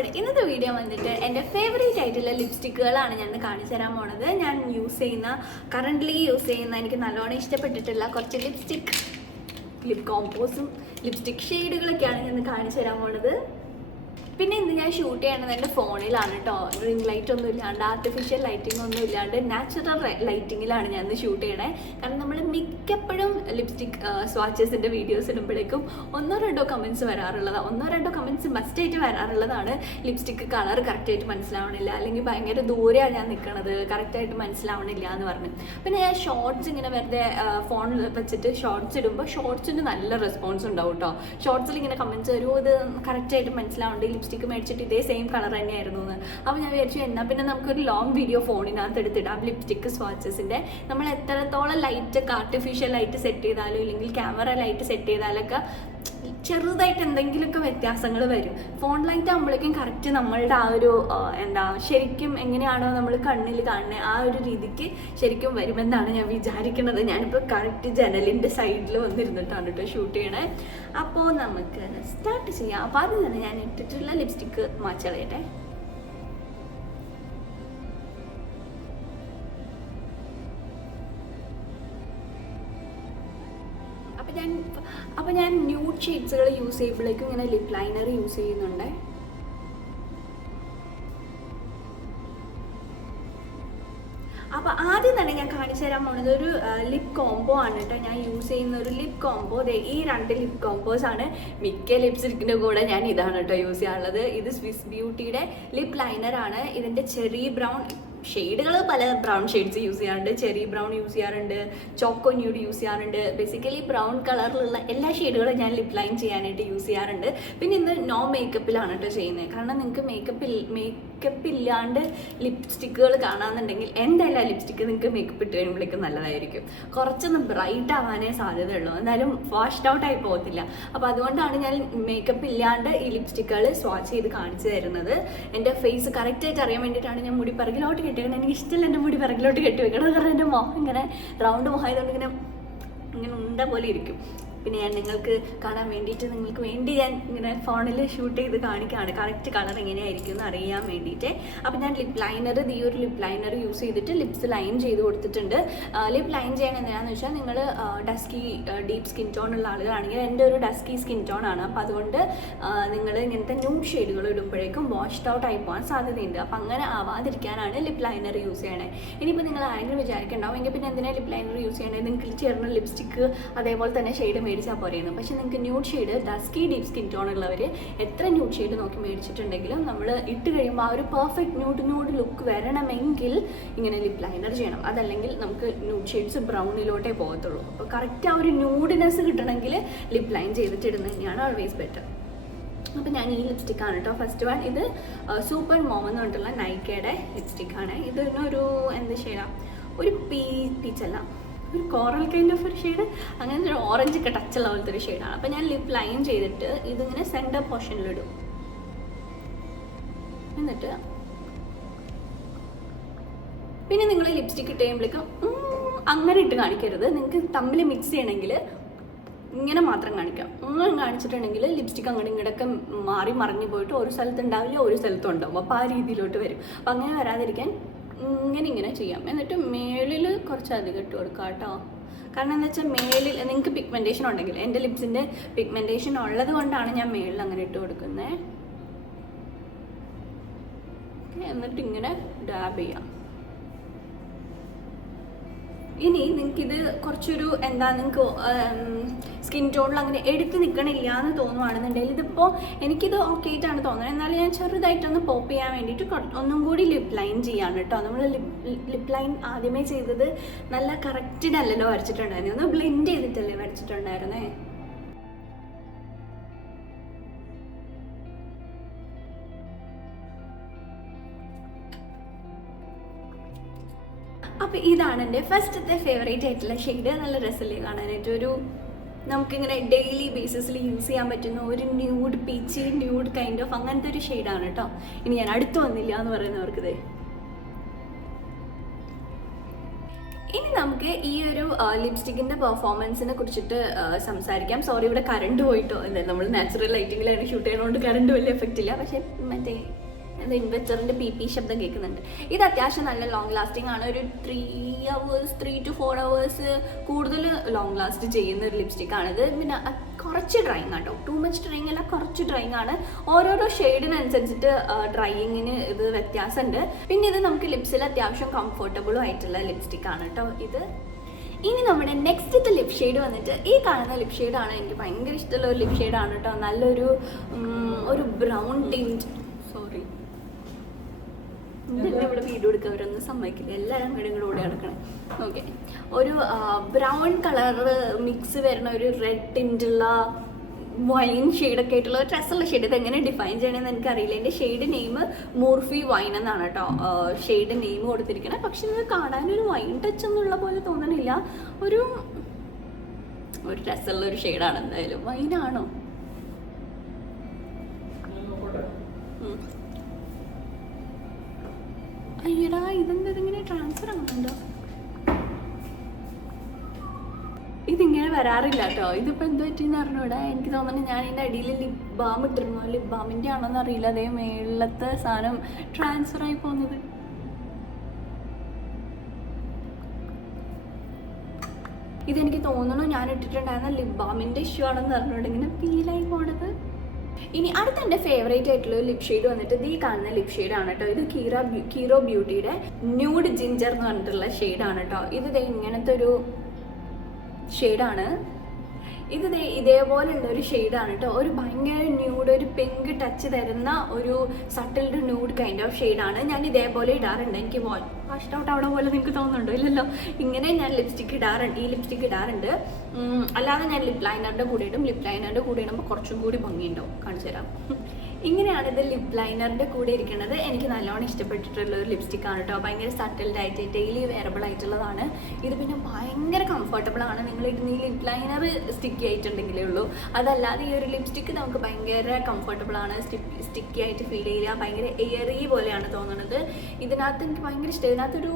നമ്മുടെ ഇന്നത്തെ വീഡിയോ വന്നിട്ട് എൻ്റെ ഫേവറേറ്റ് ആയിട്ടുള്ള ലിപ്സ്റ്റിക്കുകളാണ് ഞാൻ കാണിച്ചു തരാൻ പോണത്. ഞാൻ കറൻ്റ്ലി യൂസ് ചെയ്യുന്ന എനിക്ക് നല്ലോണം ഇഷ്ടപ്പെട്ടിട്ടുള്ള കുറച്ച് ലിപ് കോമ്പോസും ലിപ്സ്റ്റിക് ഷെയ്ഡുകളൊക്കെയാണ് ഞാൻ കാണിച്ചു തരാൻ പോണത്. പിന്നെ ഇന്ന് ഞാൻ ഷൂട്ട് ചെയ്യണത് എൻ്റെ ഫോണിലാണ് കേട്ടോ. റിംഗ് ലൈറ്റ് ഒന്നും ഇല്ലാണ്ട് ആർട്ടിഫിഷ്യൽ ലൈറ്റിംഗ് ഒന്നും ഇല്ലാണ്ട് നാച്ചുറൽ ലൈറ്റിങ്ങിലാണ് ഞാൻ ഇന്ന് ഷൂട്ട് ചെയ്യണേ. കാരണം നമ്മൾ മിക്കപ്പോഴും ലിപ്സ്റ്റിക് സ്വാച്ചസിൻ്റെ വീഡിയോസ് ഇടുമ്പോഴേക്കും ഒന്നോ രണ്ടോ കമൻറ്റ്സ് മസ്റ്റായിട്ട് വരാറുള്ളതാണ്. ലിപ്സ്റ്റിക്ക് കളർ കറക്റ്റായിട്ട് മനസ്സിലാവണില്ല, അല്ലെങ്കിൽ ഭയങ്കര ദൂരെയാണ് ഞാൻ നിൽക്കണത്, കറക്റ്റായിട്ട് മനസ്സിലാവണില്ല എന്ന് പറഞ്ഞു. പിന്നെ ഞാൻ ഷോർട്സ് ഇങ്ങനെ വെറുതെ ഫോണിൽ വെച്ചിട്ട് ഷോർട്സ് ഇടുമ്പോൾ ഷോർട്സിന് നല്ല റെസ്പോൺസ് ഉണ്ടാവും കേട്ടോ. ഷോർട്സിൽ ഇങ്ങനെ കമൻറ്റ്സ് വരുമോ, ഇത് കറക്റ്റായിട്ട് മനസ്സിലാവുന്നുണ്ട്, ലിപ്സ്റ്റിക്ക് മേടിച്ചിട്ട് ഇതേ സെയിം കളർ തന്നെയായിരുന്നു എന്ന്. അപ്പോൾ ഞാൻ വിചാരിച്ചു എന്നാൽ പിന്നെ നമുക്കൊരു ലോങ് വീഡിയോ ഫോണിനകത്ത് എടുത്തിടാം ലിപ്സ്റ്റിക് സ്വാച്ചസിൻ്റെ. നമ്മൾ എത്രത്തോളം ലൈറ്റൊക്കെ ആർട്ടിഫിഷ്യൽ ലൈറ്റ് സെറ്റ് ചെയ്താലും ഇല്ലെങ്കിൽ ക്യാമറ ലൈറ്റ് സെറ്റ് ചെയ്താലൊക്കെ ചെറുതായിട്ട് എന്തെങ്കിലുമൊക്കെ വ്യത്യാസങ്ങൾ വരും. ഫോൺ ലൈറ്റ് ആകുമ്പോഴേക്കും കറക്റ്റ് നമ്മളുടെ ആ ഒരു ശരിക്കും എങ്ങനെയാണോ നമ്മൾ കണ്ണിൽ കാണുന്നത് ആ ഒരു രീതിക്ക് ശരിക്കും വരുമെന്നാണ് ഞാൻ വിചാരിക്കുന്നത്. ഞാനിപ്പോൾ കറക്റ്റ് ജനലിൻ്റെ സൈഡിൽ വന്നിരുന്നിട്ടാണ് കേട്ടോ ഷൂട്ട് ചെയ്യണേ. അപ്പോൾ നമുക്ക് സ്റ്റാർട്ട് ചെയ്യാം. അപ്പോൾ ആദ്യം തന്നെ ഞാൻ ഇട്ടിട്ടുള്ള ലിപ്സ്റ്റിക്ക് മാച്ചളയട്ടെ. അപ്പോൾ ഞാൻ ന്യൂഡ് ഷെയ്ഡ്സുകൾ യൂസ് ചെയ്യുമ്പോഴേക്കും ഇങ്ങനെ ലിപ് ലൈനർ യൂസ് ചെയ്യുന്നുണ്ട്. അപ്പോൾ ആദ്യം തന്നെ ഞാൻ കാണിച്ചു തരാൻ പോകുന്നത് ഒരു ലിപ് കോംബോ ആണ് കേട്ടോ. ഞാൻ യൂസ് ചെയ്യുന്ന ഒരു ലിപ് കോംബോ, ഈ രണ്ട് ലിപ് കോംബോസ് ആണ്. മിക്ക ലിപ്സ്റ്റിക്കിൻ്റെ കൂടെ ഞാൻ ഇതാണ് കേട്ടോ യൂസ് ചെയ്യാറുള്ളത്. ഇത് സ്വിസ് ബ്യൂട്ടിയുടെ ലിപ് ലൈനർ ആണ്. ഇതിൻ്റെ ചെറി ബ്രൗൺ ഷെയ്ഡുകൾ പല ബ്രൗൺ ഷെയ്ഡ്സ് യൂസ് ചെയ്യാറുണ്ട്. ചെറി ബ്രൗൺ യൂസ് ചെയ്യാറുണ്ട്, ചോക്കോ ന്യൂഡ് യൂസ് ചെയ്യാറുണ്ട്. ബേസിക്കലി ബ്രൗൺ കളറിലുള്ള എല്ലാ ഷെയ്ഡുകളും ഞാൻ ലിപ് ലൈൻ ചെയ്യാനായിട്ട് യൂസ് ചെയ്യാറുണ്ട്. പിന്നെ ഇന്ന് നോ മേക്കപ്പിലാണ് കേട്ടോ ചെയ്യുന്നത്. കാരണം നിങ്ങൾക്ക് മേക്കപ്പ് ഇല്ലാണ്ട് ലിപ്സ്റ്റിക്കുകൾ കാണാമെന്നുണ്ടെങ്കിൽ എന്തായാലും ആ ലിപ്സ്റ്റിക്ക് നിങ്ങൾക്ക് മേക്കപ്പ് ഇട്ട് കഴിയുമ്പോഴേക്കും നല്ലതായിരിക്കും. കുറച്ചൊന്ന് ബ്രൈറ്റ് ആവാനേ സാധ്യതയുള്ളൂ, എന്തായാലും വാഷ്ഡ് ഔട്ട് ആയി പോകത്തില്ല. അപ്പോൾ അതുകൊണ്ടാണ് ഞാൻ മേക്കപ്പ് ഇല്ലാണ്ട് ഈ ലിപ്സ്റ്റിക്കുകൾ സ്വാച്ച് ചെയ്ത് കാണിച്ചു തരുന്നത്. എൻ്റെ ഫേസ് കറക്റ്റായിട്ട് അറിയാൻ വേണ്ടിയിട്ടാണ് ഞാൻ മുടി പിറകിലോട്ട് കെട്ടിവെക്കണം. എനിക്ക് ഇഷ്ടമല്ല എൻ്റെ മുടി പിറകിലോട്ട് കെട്ടി വെക്കണം. കാരണം എൻ്റെ മുഖം ഇങ്ങനെ റൗണ്ട് മുഖമായതുകൊണ്ട് ഇങ്ങനെ ഉണ്ട പോലെ ഇരിക്കും. പിന്നെ ഞാൻ നിങ്ങൾക്ക് കാണാൻ വേണ്ടിയിട്ട് നിങ്ങൾക്ക് വേണ്ടി ഞാൻ ഇങ്ങനെ ഫോണിൽ ഷൂട്ട് ചെയ്ത് കാണിക്കുകയാണ് കറക്റ്റ് കളർ എങ്ങനെയായിരിക്കും എന്ന് അറിയാൻ വേണ്ടിയിട്ട്. അപ്പോൾ ഞാൻ ലിപ് ലൈനർ ഈ ഒരു ലിപ് ലൈനർ യൂസ് ചെയ്തിട്ട് ലിപ്സ് ലൈൻ ചെയ്ത് കൊടുത്തിട്ടുണ്ട്. ലിപ് ലൈൻ ചെയ്യാൻ എന്തിനാണെന്ന് വെച്ചാൽ നിങ്ങൾ ഡസ്കി ഡീപ്പ് സ്കിൻ ടോൺ ഉള്ള ആളുകളാണെങ്കിൽ എൻ്റെ ഒരു ഡസ്കി സ്കിൻ ടോൺ ആണ്. അപ്പോൾ അതുകൊണ്ട് നിങ്ങൾ ഇങ്ങനത്തെ ന്യൂഡ് ഷെയ്ഡുകൾ ഇടുമ്പോഴേക്കും വാഷ്ഡ് ഔട്ട് ആയി പോകാൻ സാധ്യതയുണ്ട്. അപ്പോൾ അങ്ങനെ ആവാതിരിക്കാനാണ് ലിപ് ലൈനർ യൂസ് ചെയ്യണേ. ഇനിയിപ്പോൾ നിങ്ങൾ ആരെങ്കിലും വിചാരിക്കണ്ടാവും എങ്കിൽ പിന്നെ എന്തിനാണ് ലിപ് ലൈനർ യൂസ് ചെയ്യണേ, നിങ്ങൾക്ക് ചേർന്ന ലിപ്സ്റ്റിക്ക് അതേപോലെ തന്നെ ഷെയ്ഡ് മേടിച്ചാൽ പോരെയാണ്. പക്ഷേ നിങ്ങൾക്ക് nude shade dusky deep skin tone ഉള്ളവർ എത്ര ന്യൂഡ് ഷെയ്ഡ് നോക്കി മേടിച്ചിട്ടുണ്ടെങ്കിലും നമ്മൾ ഇട്ട് കഴിയുമ്പോൾ ആ ഒരു പെർഫെക്റ്റ് ന്യൂഡ് ലുക്ക് വരണമെങ്കിൽ ഇങ്ങനെ ലിപ് ലൈനർ ചെയ്യണം. അതല്ലെങ്കിൽ നമുക്ക് ന്യൂഡ് ഷെയ്ഡ്സ് ബ്രൗണിലോട്ടേ പോകത്തുള്ളൂ. അപ്പോൾ കറക്റ്റ് ആ ഒരു ന്യൂഡിനെസ് കിട്ടണമെങ്കിൽ ലിപ് ലൈൻ ചെയ്തിട്ട് ഇടുന്നത് തന്നെയാണ് ഓൾവേസ് ബെറ്റർ. അപ്പോൾ ഞാൻ ഈ ലിപ്സ്റ്റിക്കാണ് കേട്ടോ ഫസ്റ്റ് വൺ. ഇത് സൂപ്പർ മോം എന്ന് പറഞ്ഞിട്ടുള്ള നൈക്കയുടെ ലിപ്സ്റ്റിക്കാണ്. ഇതിനൊരു എന്ത് ഷെയ്ഡാണ്, ഒരു പീച്ചല്ല, ഒരു കോറൽ കൈൻഡ് ഓഫ് ഒരു ഷെയ്ഡ്, അങ്ങനെ ഒരു ഓറഞ്ച് ഒക്കെ ടച്ചുള്ള പോലത്തെ ഒരു ഷെയ്ഡാണ്. അപ്പോൾ ഞാൻ ലിപ് ലൈൻ ചെയ്തിട്ട് ഇതിങ്ങനെ സെൻറ്റർ പോർഷനിലിടും. എന്നിട്ട് പിന്നെ നിങ്ങൾ ലിപ്സ്റ്റിക്ക് ഇട്ട് കഴിയുമ്പോഴേക്കും അങ്ങനെ ഇട്ട് കാണിക്കരുത്. നിങ്ങൾക്ക് തമ്മിൽ മിക്സ് ചെയ്യണമെങ്കിൽ ഇങ്ങനെ മാത്രം കാണിക്കാം. അങ്ങനെ കാണിച്ചിട്ടുണ്ടെങ്കിൽ ലിപ്സ്റ്റിക്ക് അങ്ങോട്ടും ഇങ്ങോട്ടൊക്കെ മാറി മറിഞ്ഞു പോയിട്ട് ഒരു സ്ഥലത്ത് ഉണ്ടാവില്ല, ഒരു സ്ഥലത്തും ഉണ്ടാവും. അപ്പോൾ ആ രീതിയിലോട്ട് വരും. അപ്പോൾ അങ്ങനെ വരാതിരിക്കാൻ ഇങ്ങനെ ചെയ്യാം. എന്നിട്ട് മേളിൽ കുറച്ചധികം ഇട്ട് കൊടുക്കാം കേട്ടോ. കാരണം എന്താ വെച്ചാൽ മേളിൽ നിങ്ങൾക്ക് പിഗ്മെൻറ്റേഷൻ ഉണ്ടെങ്കിൽ, എൻ്റെ ലിപ്സിൻ്റെ പിഗ്മെൻറ്റേഷൻ ഉള്ളത് കൊണ്ടാണ് ഞാൻ മേളിൽ അങ്ങനെ ഇട്ട് കൊടുക്കുന്നത്. എന്നിട്ട് ഇങ്ങനെ ഡാബ് ചെയ്യാം. ഇനി നിങ്ങൾക്കിത് കുറച്ചൊരു നിങ്ങൾക്ക് സ്കിൻ ടോണിൽ അങ്ങനെ എടുത്ത് നിൽക്കണില്ല എന്ന് തോന്നുവാണെന്നുണ്ടെങ്കിൽ, ഇതിപ്പോൾ എനിക്കിത് ഓക്കെ ആയിട്ടാണ് തോന്നുന്നത്, എന്നാലും ഞാൻ ചെറുതായിട്ടൊന്ന് പോപ്പ് ചെയ്യാൻ വേണ്ടിയിട്ട് ഒന്നും കൂടി ലിപ് ലൈൻ ചെയ്യാണ് കേട്ടോ. നമ്മൾ ലിപ് ലൈൻ ആദ്യമേ ചെയ്തത് നല്ല കറക്റ്റിനല്ലല്ലോ വരച്ചിട്ടുണ്ടായിരുന്നു, ഒന്ന് ബ്ലെൻഡ് ചെയ്തിട്ടല്ലേ വരച്ചിട്ടുണ്ടായിരുന്നേ. അപ്പോൾ ഇതാണ് എൻ്റെ ഫസ്റ്റത്തെ ഫേവറേറ്റ് ആയിട്ടുള്ള ഷെയ്ഡ്. നല്ല രസമല്ലേ കാണാനായിട്ട്, നമുക്കിങ്ങനെ ഡെയിലി ബേസിസിൽ യൂസ് ചെയ്യാൻ പറ്റുന്ന ഒരു nude peach nude kind of അങ്ങനത്തെ ഒരു ഷെയ്ഡാണ് കേട്ടോ. ഇനി ഞാൻ അടുത്ത് വന്നില്ല എന്ന് പറയുന്നവർക്കിത്. ഇനി നമുക്ക് ഈ ഒരു ലിപ്സ്റ്റിക്കിന്റെ പെർഫോമൻസിനെ കുറിച്ചിട്ട് സംസാരിക്കാം. സോറി, ഇവിടെ കറണ്ട് പോയിട്ടോ. എന്തായാലും നമ്മൾ നാച്ചുറൽ ലൈറ്റിങ്ങിലാണ് ഷൂട്ട് ചെയ്യുന്നതുകൊണ്ട് കറണ്ട് വലിയ എഫക്റ്റ് ഇല്ല. പക്ഷെ മറ്റേ ഇൻവെർട്ടറിന്റെ പി ശബ്ദം കേൾക്കുന്നുണ്ട്. ഇത് അത്യാവശ്യം നല്ല ലോങ് ലാസ്റ്റിംഗ് ആണ്. ഒരു 3 to 4 hours കൂടുതൽ ലോങ് ലാസ്റ്റ് ചെയ്യുന്ന ഒരു ലിപ്സ്റ്റിക് ആണിത്. പിന്നെ കുറച്ച് ഡ്രൈയിങ് ആട്ടോ, ടു മച്ച് ഡ്രൈയിങ് അല്ല, കുറച്ച് ഡ്രൈയിങ് ആണ്. ഓരോരോ ഷെയ്ഡിനനുസരിച്ചിട്ട് ഡ്രൈയിങ്ങിന് ഇത് വ്യത്യാസമുണ്ട്. പിന്നെ ഇത് നമുക്ക് ലിപ്സിൽ അത്യാവശ്യം കംഫർട്ടബിളും ആയിട്ടുള്ള ലിപ്സ്റ്റിക് ആണ് കേട്ടോ ഇത്. ഇനി നമ്മുടെ നെക്സ്റ്റ് ലിപ് ഷെയ്ഡ് വന്നിട്ട് ഈ കാണുന്ന ലിപ് ഷെയ്ഡാണ്. എനിക്ക് ഭയങ്കര ഇഷ്ടമുള്ള ഒരു ലിപ് ഷെയ്ഡാണ് കേട്ടോ. നല്ലൊരു ബ്രൗൺ ടിൻറ്റ്. സോറി, ഇവിടെ വീഡിയോ എടുക്കുക, അവരൊന്നും സമ്മതിക്കില്ല, എല്ലാവരും വീടും കൂടെ നടക്കണം. ഓക്കെ, ഒരു ബ്രൗൺ കളർ മിക്സ് വരുന്ന ഒരു റെഡ് ടിൻറ്റുള്ള വൈൻ ഷെയ്ഡൊക്കെ ആയിട്ടുള്ള ഡ്രസ്സുള്ള ഷെയ്ഡ്. ഇത് എങ്ങനെ ഡിഫൈൻ ചെയ്യണമെന്ന് എനിക്കറിയില്ല. എൻ്റെ ഷെയ്ഡ് നെയിം മോർഫി വൈൻ എന്നാണ് കേട്ടോ ഷെയ്ഡ് നെയിം കൊടുത്തിരിക്കുന്നത്. പക്ഷെ ഇത് കാണാനൊരു വൈൻ ടച്ച് ഒന്നുള്ള പോലെ തോന്നണില്ല. ഒരു ഡ്രസ്സുള്ള ഒരു ഷെയ്ഡാണ്. എന്തായാലും വൈനാണോ? അയ്യടാ, ഇതെന്താ ഇതിങ്ങനെ ട്രാൻസ്ഫർ ആവുന്നുണ്ടോ? ഇതിങ്ങനെ വരാറില്ല കേട്ടോ. ഇതിപ്പോൾ എന്ത് പറ്റിയെന്ന് അറിഞ്ഞൂടാ. എനിക്ക് തോന്നുന്നു ഞാൻ ഇതിൻ്റെ അടിയിൽ ലിപ് ബാം ഇട്ടിരുന്നു. ലിപ് ബാമിൻ്റെ ആണോന്ന് അറിയില്ല. അതേ മേളത്തെ സാധനം ട്രാൻസ്ഫർ ആയി പോകുന്നത്. ഇതെനിക്ക് തോന്നുന്നു ഞാൻ ഇട്ടിട്ടുണ്ടായിരുന്ന ലിപ് ബാമിൻ്റെ ഇഷ്യൂ ആണെന്ന് അറിഞ്ഞൂടെ ഇങ്ങനെ ഫീലായി പോണത്. ഇനി അടുത്ത എൻ്റെ ഫേവറേറ്റ് ആയിട്ടുള്ള ഒരു ലിപ് ഷെയ്ഡ് വന്നിട്ട് ഈ കാണുന്ന ലിപ് ഷെയ്ഡാണ് കേട്ടോ. ഇത് കീറോ ബ്യൂട്ടിയുടെ ന്യൂഡ് ജിഞ്ചർ എന്ന് പറഞ്ഞിട്ടുള്ള ഷെയ്ഡാണ് കേട്ടോ. ഇത് ഇങ്ങനത്തെ ഒരു ഷെയ്ഡാണ്. ഇത് ഇതേപോലെയുള്ള ഒരു ഷെയ്ഡാണ് കേട്ടോ. ഒരു ഭയങ്കര ന്യൂഡ്, ഒരു പിങ്ക് ടച്ച് തരുന്ന ഒരു സട്ടിൽഡ് ന്യൂഡ് കൈൻഡ് ഓഫ് ഷെയ്ഡാണ്. ഞാൻ ഇതേപോലെ ഇടാറുണ്ട്. എനിക്ക് വാഷ്ഡ് ഔട്ട് അവിടെ പോലെ നിങ്ങൾക്ക് തോന്നുന്നുണ്ടോ? ഇല്ലല്ലോ. ഇങ്ങനെ ഞാൻ ഈ ലിപ്സ്റ്റിക്ക് ഇടാറുണ്ട്. അല്ലാതെ ഞാൻ ലിപ് ലൈനറിൻ്റെ കൂടെ ഇടും. ലിപ് ലൈനറിൻ്റെ കൂടെ ഇടുമ്പോൾ കുറച്ചും കൂടി ഭംഗിയുണ്ടാവും. കാണിച്ചു തരാം. ഇങ്ങനെയാണ് ഇത് ലിപ് ലൈനറിൻ്റെ കൂടെ ഇരിക്കുന്നത്. എനിക്ക് നല്ലോണം ഇഷ്ടപ്പെട്ടിട്ടുള്ള ഒരു ലിപ്സ്റ്റിക് ആണ് കേട്ടോ. ഭയങ്കര സട്ടിൽഡ് ആയിട്ട് ഡെയിലി വെയറബിൾ ആയിട്ടുള്ളതാണ് ഇത്. പിന്നെ ഭയങ്കര കംഫർട്ടബിൾ ആണ്. നിങ്ങൾ ഇടുന്ന ഈ ലിപ് ലൈനർ സ്റ്റിക്കി ആയിട്ടുണ്ടെങ്കിലേ ഉള്ളൂ. അതല്ലാതെ ഈ ഒരു ലിപ്സ്റ്റിക്ക് നമുക്ക് ഭയങ്കര കംഫർട്ടബിൾ ആണ്. സ്റ്റിക്കി ആയിട്ട് ഫീൽ ചെയ്യുക. ഭയങ്കര എയറി പോലെയാണ് തോന്നുന്നത്. ഇതിനകത്ത് എനിക്ക് ഭയങ്കര ഇഷ്ടം. ഇതിനകത്തൊരു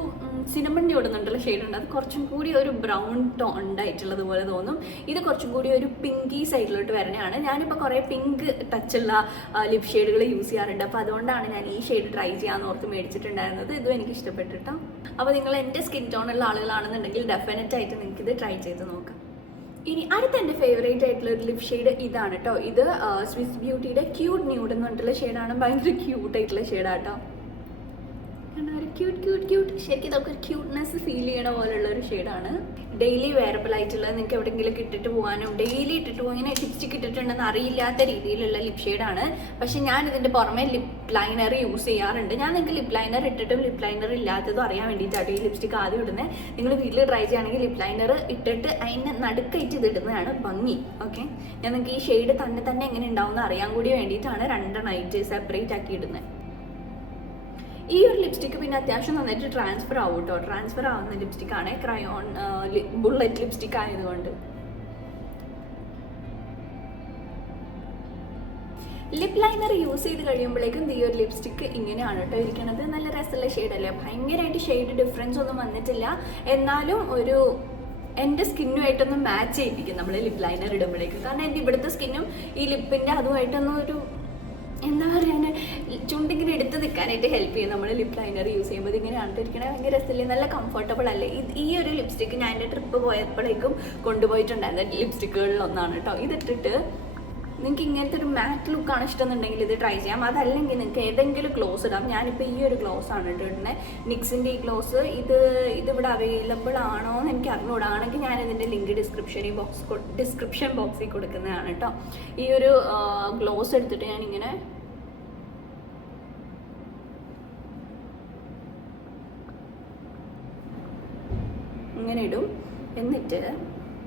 സിനമൺ ഓടുന്നുണ്ടല്ലോ ഷെയ്ഡുണ്ട്. അത് കുറച്ചും കൂടി ഒരു ബ്രൗൺ ടോൺഡ് ആയിട്ടുള്ളത് പോലെ തോന്നും. ഇത് കുറച്ചും കൂടി ഒരു പിങ്കി സൈഡിലോട്ട് വരണതാണ്. ഞാനിപ്പോൾ കുറേ പിങ്ക് ടച്ചുള്ള ലിപ് ഷെയ്ഡുകൾ യൂസ് ചെയ്യാറുണ്ട്. അപ്പോൾ അതുകൊണ്ടാണ് ഞാൻ ഈ ഷെയ്ഡ് ട്രൈ ചെയ്യാമെന്ന് ഓർത്ത് മേടിച്ചിട്ടുണ്ടായിരുന്നത്. ഇതും എനിക്ക് ഇഷ്ടപ്പെട്ടിട്ടോ. അപ്പോൾ നിങ്ങൾ എൻ്റെ സ്കിൻ ടോണുള്ള ആളുകളാണെന്നുണ്ടെങ്കിൽ ഡെഫിനറ്റ് ആയിട്ട് നിങ്ങൾക്ക് ഇത് ട്രൈ ചെയ്ത് നോക്കാം. ഇനി അടുത്ത എൻ്റെ ഫേവറേറ്റ് ആയിട്ടുള്ള ഒരു ലിപ് ഷെയ്ഡ് ഇതാണ് കേട്ടോ. ഇത് സ്വിസ് ബ്യൂട്ടിയുടെ ക്യൂട്ട് ന്യൂഡ് എന്ന് പറഞ്ഞിട്ടുള്ള ഷെയ്ഡാണ്. ഭയങ്കര ക്യൂട്ടായിട്ടുള്ള ഷെയ്ഡാട്ടോ. ക്യൂട്ട് ശരിക്കും ഇതൊക്കെ ഒരു ക്യൂട്ട്നെസ് ഫീൽ ചെയ്യണ പോലുള്ള ഒരു ഷെയ്ഡാണ്. ഡെയിലി വെയറബിൾ ആയിട്ടുള്ള, നിങ്ങൾക്ക് എവിടെയെങ്കിലും ഇട്ടിട്ട് പോകാനും ഡെയിലി ഇട്ടിട്ട് പോകാൻ ഇങ്ങനെ ലിപ്സ്റ്റിക് ഇട്ടിട്ടുണ്ടെന്ന് അറിയില്ലാത്ത രീതിയിലുള്ള ലിപ് ഷെയ്ഡാണ്. പക്ഷെ ഞാൻ ഇതിൻ്റെ പുറമെ ലിപ് ലൈനർ യൂസ് ചെയ്യാറുണ്ട്. ഞാൻ നിങ്ങൾക്ക് ലിപ് ലൈനർ ഇട്ടിട്ടും ലിപ് ലൈനർ ഇല്ലാത്തതും അറിയാൻ വേണ്ടിയിട്ടാണ് ഈ ലിപ്സ്റ്റിക് ആദ്യം ഇടുന്നത്. നിങ്ങൾ വീട്ടിൽ ട്രൈ ചെയ്യുകയാണെങ്കിൽ ലിപ് ലൈനർ ഇട്ടിട്ട് അതിന് നടുക്കായിട്ട് ഇത് ഇടുന്നതാണ് ഭംഗി. ഓക്കെ, ഞാൻ നിങ്ങൾക്ക് ഈ ഷെയ്ഡ് തന്നെ എങ്ങനെ ഉണ്ടാവും എന്ന് അറിയാൻ കൂടി വേണ്ടിയിട്ടാണ് രണ്ടെണ്ണമായിട്ട് സെപ്പറേറ്റ് ആക്കി ഇടുന്നത്. ഈ ഒരു ലിപ്സ്റ്റിക്ക് പിന്നെ അത്യാവശ്യം നന്നായിട്ട് ട്രാൻസ്ഫർ ആവും കേട്ടോ. ട്രാൻസ്ഫർ ആവുന്ന ലിപ്സ്റ്റിക്കാണ്. ക്രയോൺ ബുള്ളറ്റ് ലിപ്സ്റ്റിക് ആയതുകൊണ്ട്. ലിപ് ലൈനർ യൂസ് ചെയ്ത് കഴിയുമ്പോഴേക്കും ഈ ഒരു ലിപ്സ്റ്റിക്ക് ഇങ്ങനെയാണ് കേട്ടോ ഇരിക്കുന്നത്. നല്ല രസമുള്ള ഷെയ്ഡല്ലേ. ഭയങ്കരമായിട്ട് ഷെയ്ഡ് ഡിഫറൻസ് ഒന്നും വന്നിട്ടില്ല. എന്നാലും ഒരു എൻ്റെ സ്കിന്നുമായിട്ടൊന്ന് മാച്ച് ചെയ്യിപ്പിക്കും നമ്മൾ ലിപ് ലൈനർ ഇടുമ്പോഴേക്കും. കാരണം എൻ്റെ ഇവിടുത്തെ സ്കിന്നും ഈ ലിപ്പിൻ്റെ അതുമായിട്ടൊന്നും ഒരു എന്താ പറയുക, ചുണ്ടിങ്ങനെ എടുത്ത് നിൽക്കാനായിട്ട് ഹെൽപ്പ് ചെയ്യും നമ്മൾ ലിപ് ലൈനർ യൂസ് ചെയ്യുമ്പോൾ. ഇങ്ങനെയാണ് ഇരിക്കണേ. ഭയങ്കര രസമില്ലേ, നല്ല കംഫർട്ടബിൾ അല്ലേ. ഈ ഒരു ലിപ്സ്റ്റിക്ക് ഞാൻ എൻ്റെ ട്രിപ്പ് പോയപ്പോഴേക്കും കൊണ്ടുപോയിട്ടുണ്ടായിരുന്ന ലിപ്സ്റ്റിക്കുകളിലൊന്നാണ് കേട്ടോ. ഇതിട്ടിട്ട് നിങ്ങൾക്ക് ഇങ്ങനത്തെ ഒരു മാറ്റ് ലുക്കാണ് ഇഷ്ടമെന്നുണ്ടെങ്കിൽ ഇത് ട്രൈ ചെയ്യാം. അതല്ലെങ്കിൽ നിങ്ങൾക്ക് ഏതെങ്കിലും ഗ്ലോസ് ഇടാം. ഞാനിപ്പോൾ ഈ ഒരു ഗ്ലോസ് ആണ് ഇട്ടിരുന്നത്, നിക്സിൻ്റെ ഈ ഗ്ലോസ്. ഇതിവിടെ അവൈലബിൾ ആണോ എന്ന് എനിക്ക് അറിഞ്ഞൂടാ. ആണെങ്കിൽ ഞാൻ ഇതിൻ്റെ ലിങ്ക് ഡിസ്ക്രിപ്ഷൻ ബോക്സിൽ കൊടുക്കുന്നതാണ് കേട്ടോ. ഈ ഒരു ഗ്ലോസ് എടുത്തിട്ട് ഞാനിങ്ങനെ ഇങ്ങനെ ഇടും. എന്നിട്ട്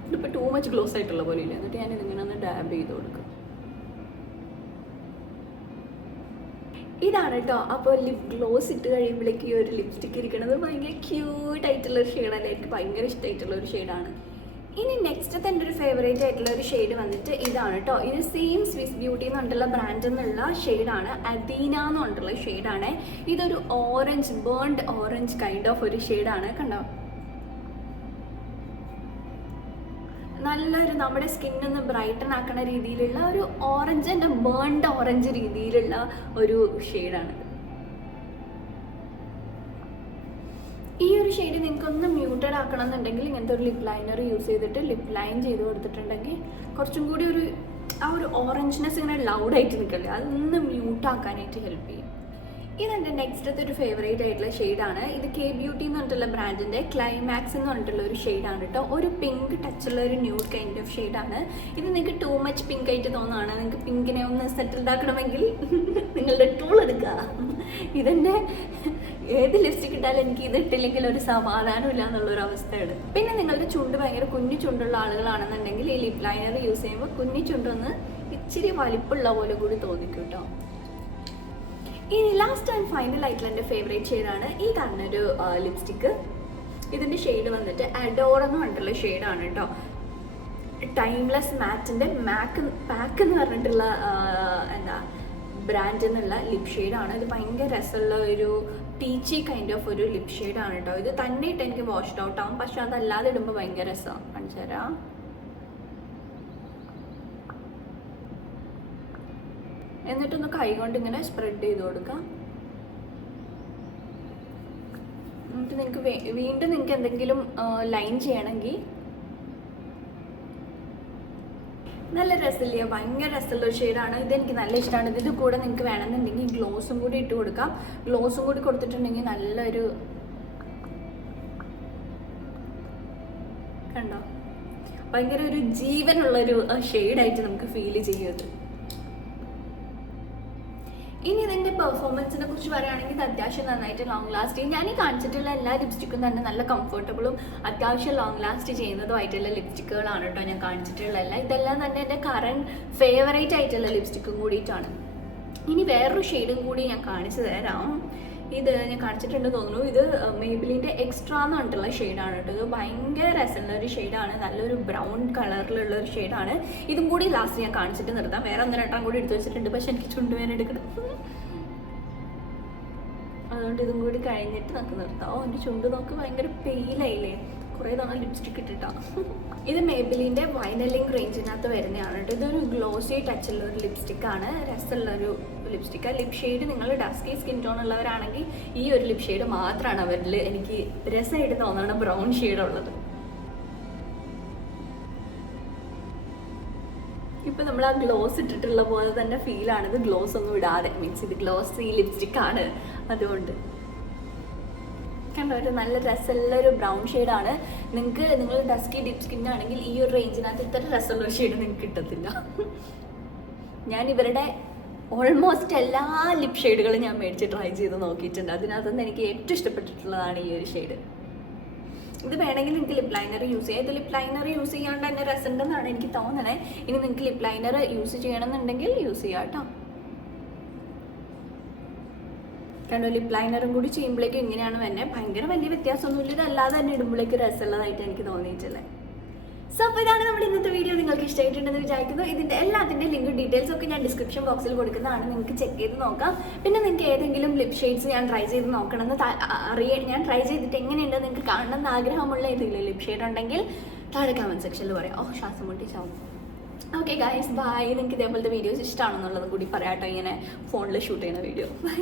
ഇതിപ്പോൾ ടൂ മച്ച് ഗ്ലോസ് ആയിട്ടുള്ള പോലെ ഇല്ല. എന്നിട്ട് ഞാനിതിങ്ങനെ ഒന്ന് ഡാബ് ചെയ്ത് കൊടുക്കും. ഇതാണ് കേട്ടോ. അപ്പോൾ ലിപ് ഗ്ലോസ് ഇട്ട് കഴിയുമ്പോഴേക്ക് ഈ ഒരു ലിപ്സ്റ്റിക്ക് ഇരിക്കുന്നത് ഭയങ്കര ക്യൂട്ടായിട്ടുള്ള ഒരു ഷെയ്ഡല്ലേ. എനിക്ക് ഭയങ്കര ഇഷ്ടമായിട്ടുള്ള ഒരു ഷെയ്ഡാണ്. ഇനി നെക്സ്റ്റ് എൻ്റെ ഒരു ഫേവറേറ്റ് ആയിട്ടുള്ള ഒരു ഷെയ്ഡ് വന്നിട്ട് ഇതാണ് കേട്ടോ. ഇത് സെയിം സ്വിസ് ബ്യൂട്ടി എന്ന് പറഞ്ഞിട്ടുള്ള ബ്രാൻഡിൽ നിന്നുള്ള ഷെയ്ഡാണ്. അദീന എന്ന് പറഞ്ഞിട്ടുള്ള ഷെയ്ഡാണ്. ഇതൊരു orange, burnt orange kind of ഒരു ഷെയ്ഡാണ്. കണ്ടോ, നല്ലൊരു നമ്മുടെ സ്കിന്നൊന്ന് ബ്രൈറ്റൻ ആക്കണ രീതിയിലുള്ള ഒരു ഓറഞ്ച് ആൻഡ് ബേൺഡ് ഓറഞ്ച് രീതിയിലുള്ള ഒരു ഷെയ്ഡാണ്. ഈ ഒരു ഷെയ്ഡ് നിങ്ങൾക്കൊന്ന് മ്യൂട്ടഡ് ആക്കണം എന്നുണ്ടെങ്കിൽ ഇങ്ങനത്തെ ഒരു ലിപ് ലൈനർ യൂസ് ചെയ്തിട്ട് ലിപ് ലൈൻ ചെയ്ത് കൊടുത്തിട്ടുണ്ടെങ്കിൽ കുറച്ചും കൂടി ഒരു ആ ഒരു ഓറഞ്ച്നെസ് ഇങ്ങനെ ലൗഡായിട്ട് നിൽക്കില്ല, അതൊന്ന് മ്യൂട്ടാക്കാനായിട്ട് ഹെൽപ്പ് ചെയ്യും. ഇതെൻ്റെ നെക്സ്റ്റത്തെ ഒരു ഫേവറേറ്റ് ആയിട്ടുള്ള ഷെയ്ഡാണ്. ഇത് കെ ബ്യൂട്ടി എന്ന് പറഞ്ഞിട്ടുള്ള ബ്രാൻഡിൻ്റെ ക്ലൈമാക്സ് എന്ന് പറഞ്ഞിട്ടുള്ള ഒരു ഷെയ്ഡാണ് കേട്ടോ. ഒരു പിങ്ക് ടച്ചുള്ള ഒരു ന്യൂഡ് കൈൻഡ് ഓഫ് ഷെയ്ഡാണ്. ഇത് നിങ്ങൾക്ക് ടൂ മച്ച് പിങ്ക് ആയിട്ട് തോന്നുകയാണ്. നിങ്ങൾക്ക് പിങ്കിനെ ഒന്ന് സെറ്റിൽഡ് ആക്കണമെങ്കിൽ നിങ്ങളുടെ ടൂൾ എടുക്കുക. ഇതെന്നെ ഏത് ലിപ്സ്റ്റിക് ഇട്ടാലും എനിക്ക് ഇത് ഇട്ടില്ലെങ്കിൽ ഒരു സമാധാനമില്ല എന്നുള്ളൊരു അവസ്ഥയാണ്. പിന്നെ നിങ്ങളുടെ ചുണ്ട് ഭയങ്കര കുഞ്ഞു ചുണ്ടുള്ള ആളുകളാണെന്നുണ്ടെങ്കിൽ ഈ ലിപ് ലൈനർ യൂസ് ചെയ്യുമ്പോൾ കുഞ്ഞു ചുണ്ടൊന്ന് ഇച്ചിരി വലിപ്പമുള്ള പോലെ കൂടി തോന്നിക്കും കേട്ടോ. ഇനി ലാസ്റ്റ് ആൻഡ് ഫൈനൽ ആയിട്ടുള്ള എൻ്റെ ഫേവറേറ്റ് ഷെയ്ഡാണ് ഈ കാണുന്നൊരു ലിപ്സ്റ്റിക്ക്. ഇതിൻ്റെ ഷെയ്ഡ് വന്നിട്ട് അഡോർ എന്ന് പറഞ്ഞിട്ടുള്ള ഷെയ്ഡാണ് കേട്ടോ. ടൈംലെസ് മാറ്റിൻ്റെ പാക്ക് എന്ന് പറഞ്ഞിട്ടുള്ള എന്താ ബ്രാൻഡിൽ നിന്നുള്ള ലിപ് ഷെയ്ഡാണ്. ഇത് ഭയങ്കര രസമുള്ള ഒരു പീച്ചി കൈൻഡ് ഓഫ് ഒരു ലിപ് ഷെയ്ഡാണ് കേട്ടോ. ഇത് തന്നെ ഇട്ട് എനിക്ക് വാഷ്ഡ് ഔട്ട് ആവും, പക്ഷെ അതല്ലാതെ ഇടുമ്പോൾ ഭയങ്കര രസമാണ്. കാണിച്ചു തരാം. എന്നിട്ടൊന്ന് കൈ കൊണ്ട് ഇങ്ങനെ സ്പ്രെഡ് ചെയ്ത് കൊടുക്കാം. എന്നിട്ട് നിങ്ങൾക്ക് വീണ്ടും നിങ്ങൾക്ക് എന്തെങ്കിലും ലൈൻ ചെയ്യണമെങ്കിൽ നല്ല രസമില്ല, ഭയങ്കര രസമുള്ള ഒരു ഷെയ്ഡാണ്. ഇതെനിക്ക് നല്ല ഇഷ്ടമാണ്. ഇതിൻ്റെ കൂടെ നിങ്ങൾക്ക് വേണമെന്നുണ്ടെങ്കിൽ ഗ്ലോസും കൂടി ഇട്ട് കൊടുക്കാം. ഗ്ലോസും കൂടി കൊടുത്തിട്ടുണ്ടെങ്കിൽ നല്ലൊരു കണ്ടോ ഭയങ്കര ഒരു ജീവനുള്ളൊരു ഷെയ്ഡായിട്ട് നമുക്ക് ഫീൽ ചെയ്യുന്നത്. ഇനി ഇതിൻ്റെ പെർഫോമൻസിനെ കുറിച്ച് പറയുകയാണെങ്കിൽ ഇത് അത്യാവശ്യം നന്നായിട്ട് ലോങ് ലാസ്റ്റ് ചെയ്യും. ഞാൻ ഈ കാണിച്ചിട്ടുള്ള എല്ലാ ലിപ്സ്റ്റിക്കും തന്നെ നല്ല കംഫർട്ടബിളും അത്യാവശ്യം ലോങ് ലാസ്റ്റ് ചെയ്യുന്നതുമായിട്ടുള്ള ലിപ്സ്റ്റിക്കുകളാണ് കേട്ടോ ഞാൻ കാണിച്ചിട്ടുള്ള എല്ലാം. ഇതെല്ലാം തന്നെ എൻ്റെ കറണ്ട് ഫേവറേറ്റ് ആയിട്ടുള്ള ലിപ്സ്റ്റിക്കും കൂടിയിട്ടാണ്. ഇനി വേറൊരു ഷെയ്ഡും കൂടി ഞാൻ കാണിച്ചു തരാം. ഇത് ഞാൻ കാണിച്ചിട്ടുണ്ട് തോന്നുന്നു. ഇത് മേബിലിൻ്റെ എക്സ്ട്രാ എന്ന് പറഞ്ഞിട്ടുള്ള ഷെയ്ഡാണ് കേട്ടോ. ഇത് ഭയങ്കര രസമുള്ള ഒരു ഷെയ്ഡാണ്. നല്ലൊരു ബ്രൗൺ കളറിലുള്ള ഒരു ഷെയ്ഡാണ്. ഇതും കൂടി ലാസ്റ്റ് ഞാൻ കാണിച്ചിട്ട് നിർത്താം. വേറെ 1-2 കൂടി എടുത്ത് വെച്ചിട്ടുണ്ട്, പക്ഷെ എനിക്ക് ചുണ്ടുവേന എടുക്കണം, അതുകൊണ്ട് ഇതും കൂടി കഴിഞ്ഞിട്ട് നമുക്ക് നിർത്താം. എൻ്റെ ചുണ്ട് നോക്ക് ഭയങ്കര പെയിലായില്ലേ, കുറേ തവണ ലിപ്സ്റ്റിക് ഇട്ടിട്ടാണ്. ഇത് മേബിലിൻ്റെ വൈനലിംഗ് റേഞ്ചിനകത്ത് വരുന്നതാണ് കേട്ടോ. ഇതൊരു ഗ്ലോസി ടച്ചുള്ള ഒരു ലിപ്സ്റ്റിക്കാണ്, രസമുള്ളൊരു ലിപ്സ്റ്റിക്ക്. ലിപ് ഷെയ്ഡ് നിങ്ങൾ ഡസ്കി സ്കിൻ ടോൺ ഉള്ളവരാണെങ്കിൽ ഈ ഒരു ലിപ് ഷെയ്ഡ് മാത്രമാണ് അവരിൽ എനിക്ക് രസമായിട്ട് തോന്നുന്ന ബ്രൗൺ ഷെയ്ഡുള്ളത്. ഇപ്പം നമ്മൾ ആ ഗ്ലോസ് ഇട്ടിട്ടുള്ള പോലെ തന്നെ ഫീലാണ്. ഇത് ഗ്ലോസ് ഒന്നും ഇടാതെ, മീൻസ് ഇത് ഗ്ലോസി ലിപ്സ്റ്റിക്കാണ്, അതുകൊണ്ട് കണ്ടോ ഒരു നല്ല രസമുള്ള ഒരു ബ്രൗൺ ഷെയ്ഡാണ്. നിങ്ങൾ ഡസ്കി ഡിപ്പ് സ്കിന്നാണെങ്കിൽ ഈ ഒരു റേഞ്ചിനകത്ത് ഇത്ര രസമുള്ള ഷെയ്ഡ് നിങ്ങൾക്ക് കിട്ടത്തില്ല. ഞാൻ ഇവരുടെ ഓൾമോസ്റ്റ് എല്ലാ ലിപ് ഷെയ്ഡുകളും ഞാൻ മേടിച്ച് ട്രൈ ചെയ്ത് നോക്കിയിട്ടുണ്ട്. അതിനകത്തുനിന്ന് എനിക്ക് ഏറ്റവും ഇഷ്ടപ്പെട്ടിട്ടുള്ളതാണ് ഈ ഒരു ഷെയ്ഡ്. ഇത് വേണമെങ്കിൽ നിങ്ങൾക്ക് ലിപ് ലൈനർ യൂസ് ചെയ്യാം. ഇത് ലിപ് ലൈനർ യൂസ് ചെയ്യാണ്ട് തന്നെ രസമുണ്ടെന്നാണ് എനിക്ക് തോന്നണേ. ഇനി നിങ്ങൾക്ക് ലിപ് ലൈനർ യൂസ് ചെയ്യണമെന്നുണ്ടെങ്കിൽ യൂസ് ചെയ്യാം കേട്ടോ. കണ്ടോ ലിപ് ലൈനറും കൂടി ചെയ്യുമ്പോഴേക്കും ഇങ്ങനെയാണ് തന്നെ, ഭയങ്കര വലിയ വ്യത്യാസമൊന്നുമില്ല. ഇതല്ലാതെ തന്നെ ഇടുമ്പോഴേക്ക് രസമുള്ളതായിട്ട് എനിക്ക് തോന്നിയിട്ടില്ലേ. സോ അപ്പോൾ ഇതാണ് നമ്മുടെ ഇന്നത്തെ വീഡിയോ. നിങ്ങൾക്ക് ഇഷ്ടമായിട്ടുണ്ടെന്ന് വിചാരിക്കുന്നു. ഇതിൻ്റെ എല്ലാത്തിൻ്റെ ലിങ്ക് ഡീറ്റെയിൽസ് ഒക്കെ ഞാൻ ഡിസ്ക്രിപ്ഷൻ ബോക്സിൽ കൊടുക്കുന്നതാണ്, നിങ്ങൾക്ക് ചെക്ക് ചെയ്ത് നോക്കാം. പിന്നെ നിങ്ങൾക്ക് ഏതെങ്കിലും ലിപ് ഷെയ്ഡ്സ് ഞാൻ ട്രൈ ചെയ്ത് നോക്കണമെന്ന് ഞാൻ ട്രൈ ചെയ്തിട്ട് എങ്ങനെയുണ്ടെന്ന് നിങ്ങൾക്ക് കാണണമെന്ന് ആഗ്രഹമുള്ള ഏതെങ്കിലും ലിപ് ഷെയ്ഡ് ഉണ്ടെങ്കിൽ താഴെ കമൻറ്റ് സെക്ഷനിൽ പറയാം. ശ്വാസം മുട്ടി ചാവും. Okay guys, bye. നിങ്ങൾക്ക് ഇതേപോലത്തെ വീഡിയോസ് ഇഷ്ടമാണെന്നുള്ളത് കൂടി പറയാം കേട്ടോ, ഇങ്ങനെ ഫോണിൽ ഷൂട്ട് ചെയ്യുന്ന വീഡിയോ. ബൈ.